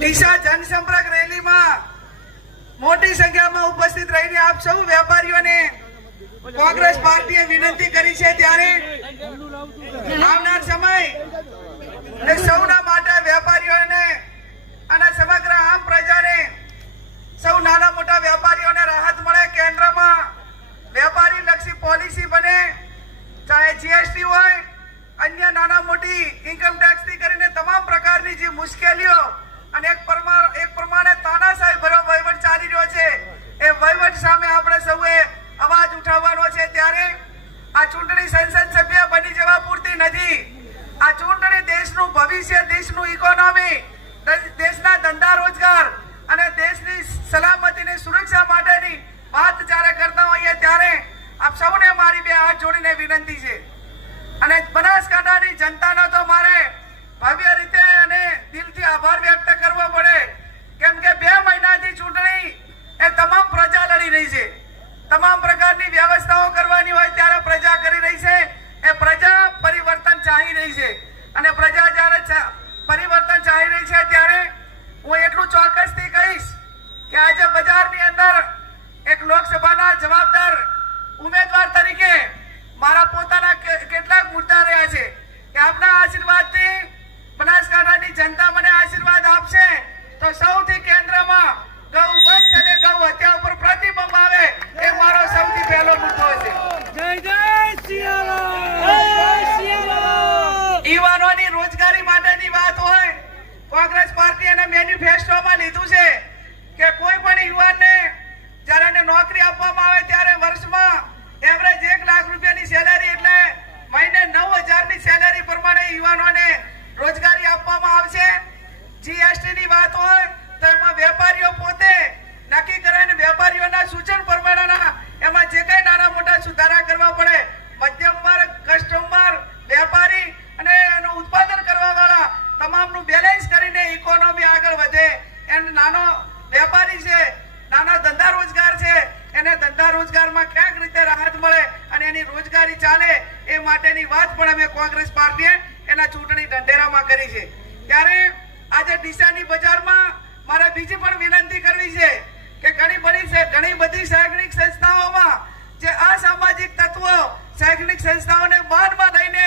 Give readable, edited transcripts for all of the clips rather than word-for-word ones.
દિશા જનસંપર્ક રેલીમાં મોટી સંખ્યામાં ઉપસ્થિત રહીને આપ સૌ વેપારીઓને કોંગ્રેસ પાર્ટીએ વિનંતી કરી છે ત્યારે આવનાર સમય સૌના માટે વેપારીઓને અને સમગ્ર આમ પ્રજાને સૌ નાના મોટા વેપારીઓને રાહત મળે, કેન્દ્રમાં વેપારી લક્ષી પોલિસી બને, ચાહે જીએસટી હોય, અન્ય નાના મોટી ઇન્કમ ટેક્સ થી કરીને તમામ પ્રકારની જે મુશ્કેલીઓ અને એક પ્રમાણે તાનાશાહી ભર્યો વહીવટ ચાલી રહ્યો છે એ વહીવટ સામે આપણે સૌએ અવાજ ઉઠાવવાનો છે ત્યારે આ ચૂંટણી સંસદ સભ્ય બની જવા પૂરતી નથી. આ ચૂંટણી દેશનું ભવિષ્ય, દેશનું ઇકોનોમી, દેશના ધંધા રોજગાર અને દેશની સલામતીની સુરક્ષા માટેની વાત જ્યારે કરતા હોઈએ ત્યારે આપ સૌને મારી બે હાથ જોડીને વિનંતી છે અને બનાસકાંઠાની જનતાનો તો મારે ભવ્ય રીતે અને દિલથી આભાર વ્યક્ત કરવો પડે, કેમ કે 2 મહિનાથી ચૂંટણી એ તમામ પ્રજા લડી રહી છે. તમામ પ્રકારની વ્યવસ્થાઓ કરવાની હોય ત્યારે પ્રજા કરી રહી છે. એ પ્રજા પરિવર્તન ચાહી રહી છે અને પ્રજા જ્યારે પરિવર્તન ચાહી રહી છે ત્યારે હું એટલું ચોક્કસથી કહીશ કે આજે બજારની અંદર એક લોકસભાના જવાબદાર ઉમેદવાર તરીકે મારા પોતાના કેટલાક મુદ્દા રહ્યા છે કે આપના આશીર્વાદથી બનાસકાંઠાની જનતા મને આશીર્વાદ આપશે તો સૌથી કેન્દ્રમાં ગૌ વંશ અને ગૌ હત્યા ઉપર પ્રતિબંધ આવે એ મારો સૌથી પહેલો મુદ્દો છે. યુવાનોની રોજગારી માટેની વાત હોય, કોંગ્રેસ પાર્ટી અને મેનિફેસ્ટોમાં લીધું છે કે કોઈ પણ યુવાનને જ્યારે એને નોકરી આપવામાં આવે ત્યારે વર્ષમાં એવરેજ 1 લાખ રૂપિયાની સેલેરી એટલે મહિને 9,000 ની સેલેરી પ્રમાણે યુવાનોને રોજગારી આપવામાં આવશે. જીએસટી ની વાત હોય તો એમાં વેપારીઓ પોતે નક્કી કરે અને વેપારીઓના સૂચન પ્રમાણેના એમાં જે કઈ નાના મોટા સુધારા કરવા પડે, મધ્યમ વર્ગ, કસ્ટમર, વેપારી અને એનું ઉત્પાદન કરવા વાળા તમામનું બેલેન્સ કરીને ઇકોનોમી આગળ વધે. એને નાનો વેપારી છે, નાના ધંધા રોજગાર છે, એને ધંધા રોજગારમાં ક્યાંક રીતે રાહત મળે અને એની રોજગારી ચાલે એ માટેની વાત પણ અમે કોંગ્રેસ પાર્ટીએ એના ચૂંટણી ઢંઢેરામાં કરી છે. ત્યારે આજે ડીસાની બજારમાં મારે બીજી પણ વિનંતી કરવી છે કે ઘણી બધી શૈક્ષણિક સંસ્થાઓમાં જે અસામાજિક તત્વો શૈક્ષણિક સંસ્થાઓને બાનમાં લઈને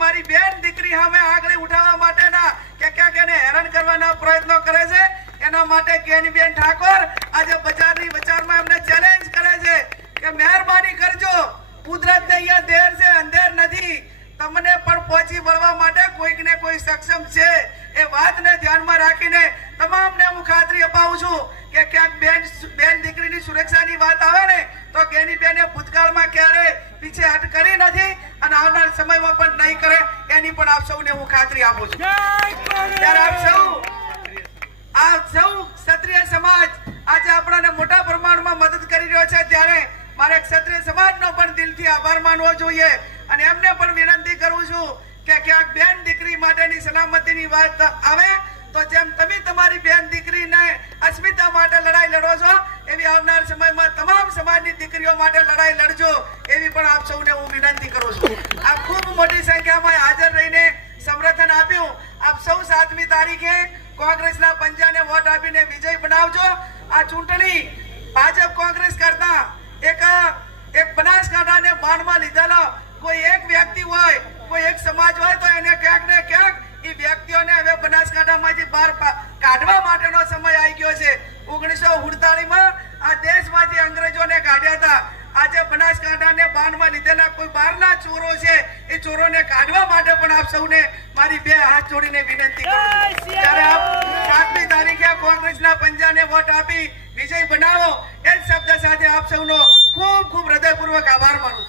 મારી બેન દીકરી સામે આગળ ઉઠાવવા માટેના કે ક્યાંક એને હેરાન કરવાના પ્રયત્નો કરે છે. એના માટે જ્ઞાનીબેન ઠાકોર આજે બજારની બજારમાં એમને ચેલેન્જ કરે છે કે મહેરબાની કરજો, કુદરતને અહીંયા દેર છે અંધેર નથી, તમને પણ પહોંચી વળવા માટે કોઈક ને કોઈ સક્ષમ છે. એ વાતને ધ્યાનમાં રાખીને તમામને હું ખાતરી અપાવું છું કે ક્યાંક બેન દીકરીની સુરક્ષાની વાત આવે ને તો જ્ઞાનીબેને ભૂતકાળમાં ક્યારે પીછેહટ કરી નથી અને આવનાર સમયમાં પણ નહીં કરે એની પણ આપ સૌને હું ખાતરી આપું છું. ત્યારે આપ સૌ ક્ષત્રિય સમાજ આજે આપણને મોટા પ્રમાણમાં મદદ કરી રહ્યો છે ત્યારે મારે ક્ષત્રિય સમાજનો પણ દિલથી આભાર માનવો જોઈએ અને એમને પણ વિનંતી કરું છું કે ક્યાંક બેન દીકરી માટેની સલામતીની વાત આવે તો જેમ તમે તમારી બેન દીકરીને અસ્મિતા માટે લડાઈ લડો છો એવી આવનાર સમયમાં તમામ સમાજની દીકરીઓ માટે લડાઈ લડજો એવી પણ આપ સૌને હું વિનંતી કરું છું. આપ ખૂબ મોટી સંખ્યામાં હાજર રહીને સમર્થન આપ્યું. આપ સૌ 7મી તારીખે કોંગ્રેસના પંજાને વોટ આપીને વિજય બનાવજો. આ ચૂંટણી ભાજપ કોંગ્રેસ કરતા એક બનાસકાંઠાને બાણમાં લીધેલો કોઈ એક વ્યક્તિ હોય, કોઈ એક સમાજ હોય તો એને ક્યાંક ને ક્યાંક એ વ્યક્તિઓને હવે બનાસકાંઠામાંથી બહાર કાઢવા માટેનો સમય આવી ગયો છે. 1948માં આ દેશમાંથી અંગ્રેજોને કાઢ્યા હતા. આજે બનાસકાંઠાને બાનમાં લીધેલા કોઈ બહારના ચોરો છે એ ચોરોને કાઢવા માટે પણ આપ સૌને મારી બે હાથ જોડીને વિનંતી કરું. ત્યારે આપ 7મી તારીખે કોંગ્રેસના પંજાને વોટ આપી વિજય બનાવો એ શબ્દ સાથે આપ સૌનો ખૂબ ખૂબ હૃદયપૂર્વક આભાર માનું.